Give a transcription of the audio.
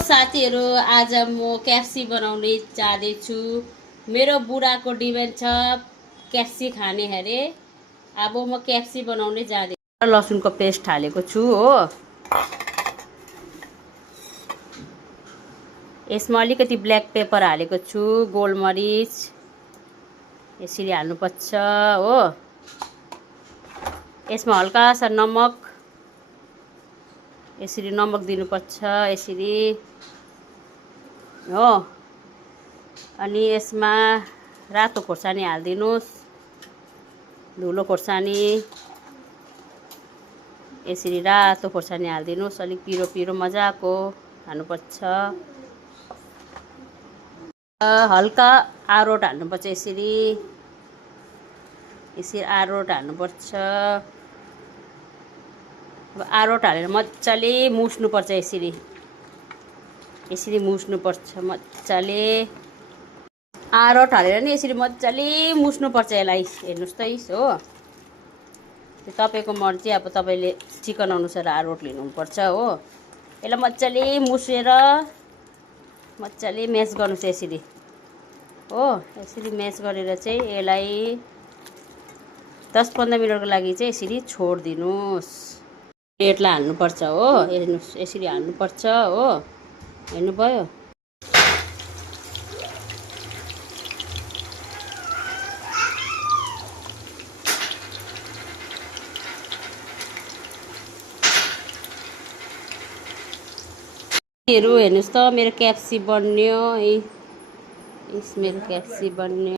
साथीहरू आज म क्याप्सी बनाउने जाँदैछु। मेरो बुढाको डिमान्ड छ क्याप्सी खाने अरे। अब म क्याप्सी बनाउने जाँदैछु। लसुनको पेस्ट हालेको छु हो। यसमा अलिकति ब्ल्याक पेपर हालेको छु, गोलमरिच यसरी हाल्नुपर्छ हो। यसमा हल्का सा नमक, यसरी नमक दिनुपर्छ यसरी हो। अनि यसमा रातो खोर्सानी हालिदिनुस्, धुलो खोर्सानी यसरी रातो खोर्सानी हालिदिनुस्। अलिक पिरो पिरो मजाको हाल्नुपर्छ। हल्का आरोट हाल्नुपर्छ यसरी आरोट हाल्नुपर्छ। अब आरोट हालेर मजाले मुस्नुपर्छ यसरी मुस्नुपर्छ मजाले। आरोट हालेर नि यसरी मजाले मुस्नुपर्छ यसलाई। हेर्नुहोस् त हो, त्यो तपाईँको मर्जी। अब तपाईँले चिकन अनुसार आरोट लिनुपर्छ हो। यसलाई मजाले मुसेर मजाले म्यास गर्नुहोस् यसरी हो। यसरी म्यास गरेर चाहिँ यसलाई 10-15 मिनटको लागि चाहिँ यसरी छोडिदिनुहोस्। प्लेटलाई हाल्नुपर्छ हो। हेर्नुहोस् यसरी हाल्नुपर्छ हो। हेर्नुभयो? हेर्नुहोस् त मेरो क्याप्सी बन्यो है। मेरो क्याप्सी बन्यो।